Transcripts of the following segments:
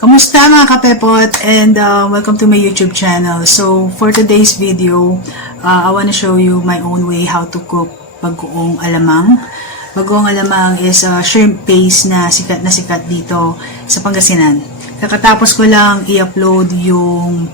Kamusta mga kapepot, and welcome to my YouTube channel. So for today's video, I want to show you my own way how to cook bagoong alamang. Bagoong alamang is a shrimp paste na sikat dito sa Pangasinan. Kakatapos ko lang i-upload yung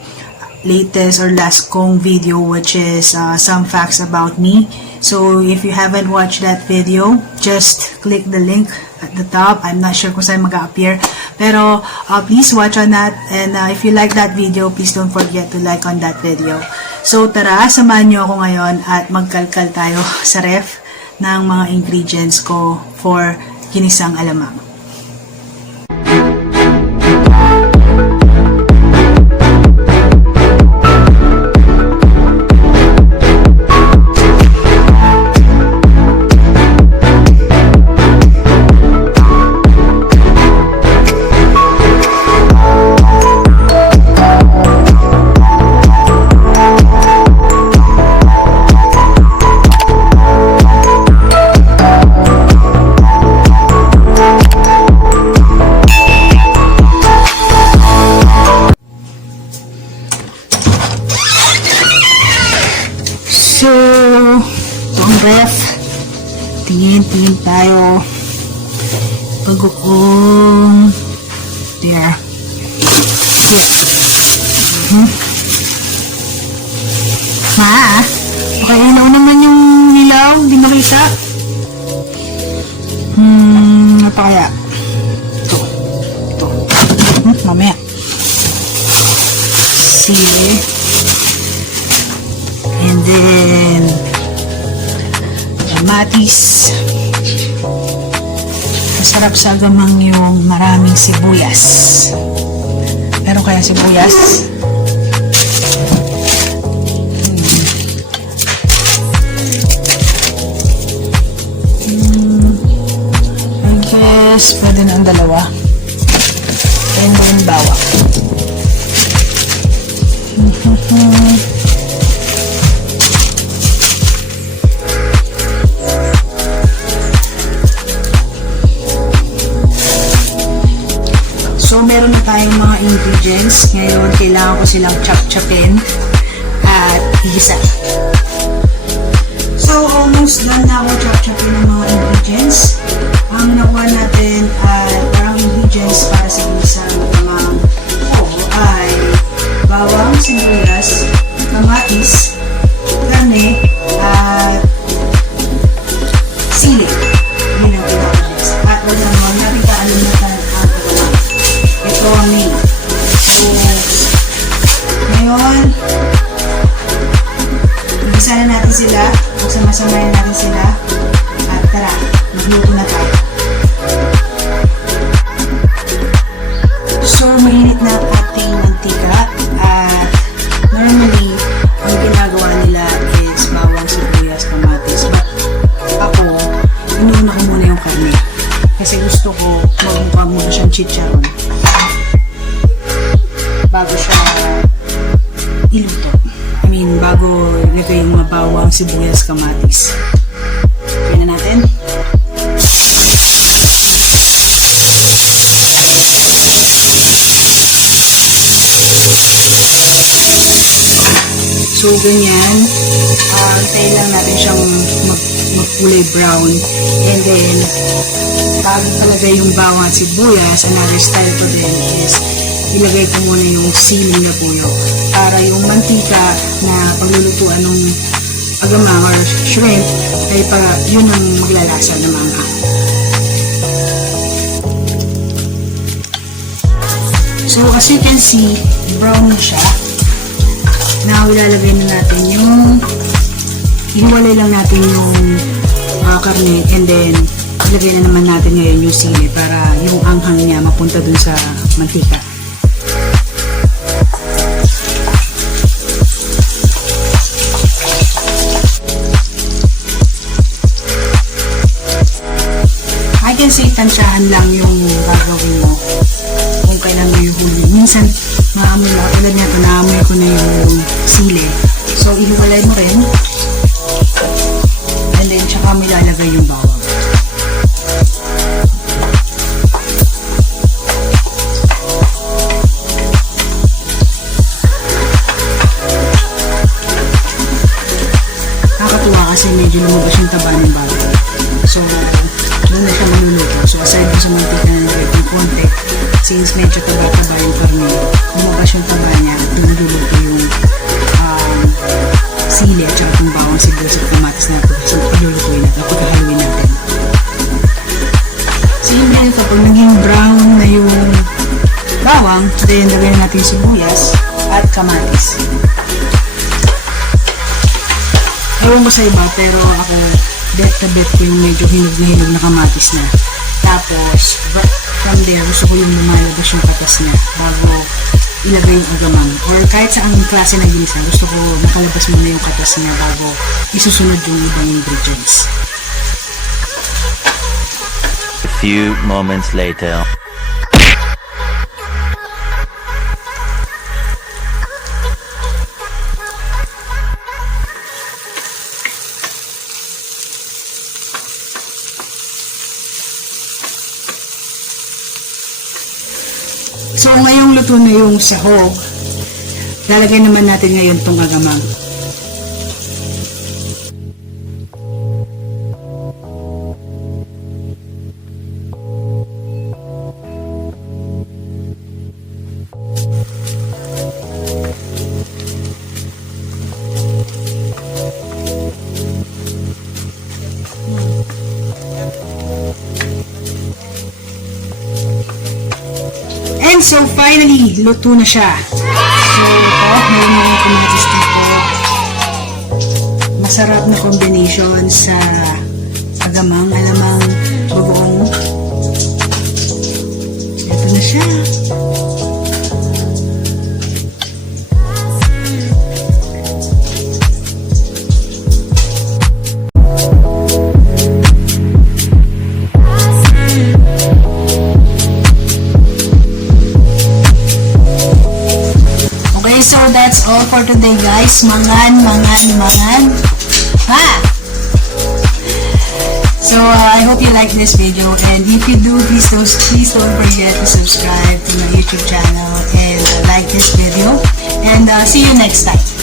latest or last kong video, which is some facts about me. So if you haven't watched that video, just click the link at the top. I'm not sure kung saan mag-appear, pero please watch on that, and if you like that video, please don't forget to like on that video. So tara, samahan nyo ako ngayon at magkalkal tayo sa ref ng mga ingredients ko for ginisang alamang. So, itong ref, tingin tayo, bagoong, there, Ma, pakainaw naman yung nilaw, di makita. Ano pa kaya? Ito, mamaya. Sili. And then, kamatis. Masarap sa agamang yung maraming sibuyas. Pero kaya sibuyas? I guess, pwede na ang dalawa. And then, bawang. So, meron na tayong mga ingredients. Ngayon, kailangan ko silang chop-chopin at igisa. So, almost done na ako chop-chopin ng mga ingredients. Ang nakuha natin ay parang ingredients para sa igisa ng alamang ko ay bawang, sibuyas, kamatis, karne, at sili. Yun ang pinaka-ingredients. At wala naman natin kaalimutan ang alamang. Ito ang main. So, ngayon, igisa na natin sila, magsama-samayin natin sila, at tara, magluto na tayo. So, mainit na ang ating mantika, at normally, ang ginagawa nila is bawang, sibuyas, kamatis, but ako, inuuna ko muna yung karne, kasi gusto ko magmukha muna siyang chicharon bago siya iluto. I mean, bago ilagay yung mga bawang, sibuyas, kamatis. Kaya na natin. So, ganyan. Tayo lang natin siyang magkulay brown. And then, bago talaga yung bawang at sibuyas, another style ko din is ilagay ko muna yung siling na puyo para yung mantika na paglulutuan ng agamang or shrimp ay yun ang maglalasa ng mga. So as you can see, brown na siya. Now ilalagay na natin yung ihiwalay lang natin yung karne, and then ilagay na naman natin ngayon yung sili para yung anghang niya mapunta dun sa mantika. Kasi tansyahan lang yung gagawin mo kung kailan mo yung huli. Minsan, maamoy na, tulad niya ito, naamoy ko na yung sili. So, iluwalay mo rin. And then, tsaka mo ilalagay yung bawang. kasi medyo lumabas yung taba ng baboy. So, doon na siya maluluto. So, aside sa mantika na nilagay ng konti, since medyo taba-taba yung karne, lumabas yung taba niya at lumuluto yung sili at saka itong bawang sibuyas at kamatis na paglulutuin natin, pagkahaluin natin. Siyempre, kapag naging brown na yung bawang, then lagyan natin yung sibuyas at kamatis. Ewan mo sa iba, pero ako bet na bet ko yung medyo hinog na kamatis na. Tapos, from there, gusto ko yung lumalabas yung katas niya bago ilagay yung agamang. Or kahit sa ang klase ng ginisa, gusto ko makalabas muna yung katas niya bago isusunod yung ibang ingredients. A few moments later. So, ngayong luto na yung sahog, lalagay naman natin ngayon tong agamang. And so finally, luto na siya. So, may mga kamatis dito. Masarap na combination sa agamang, alamang, bagoong. Ito na siya. So that's all for today, guys. Mangan. Ha! So I hope you like this video, and if you do, please don't forget to subscribe to my YouTube channel and like this video, and see you next time.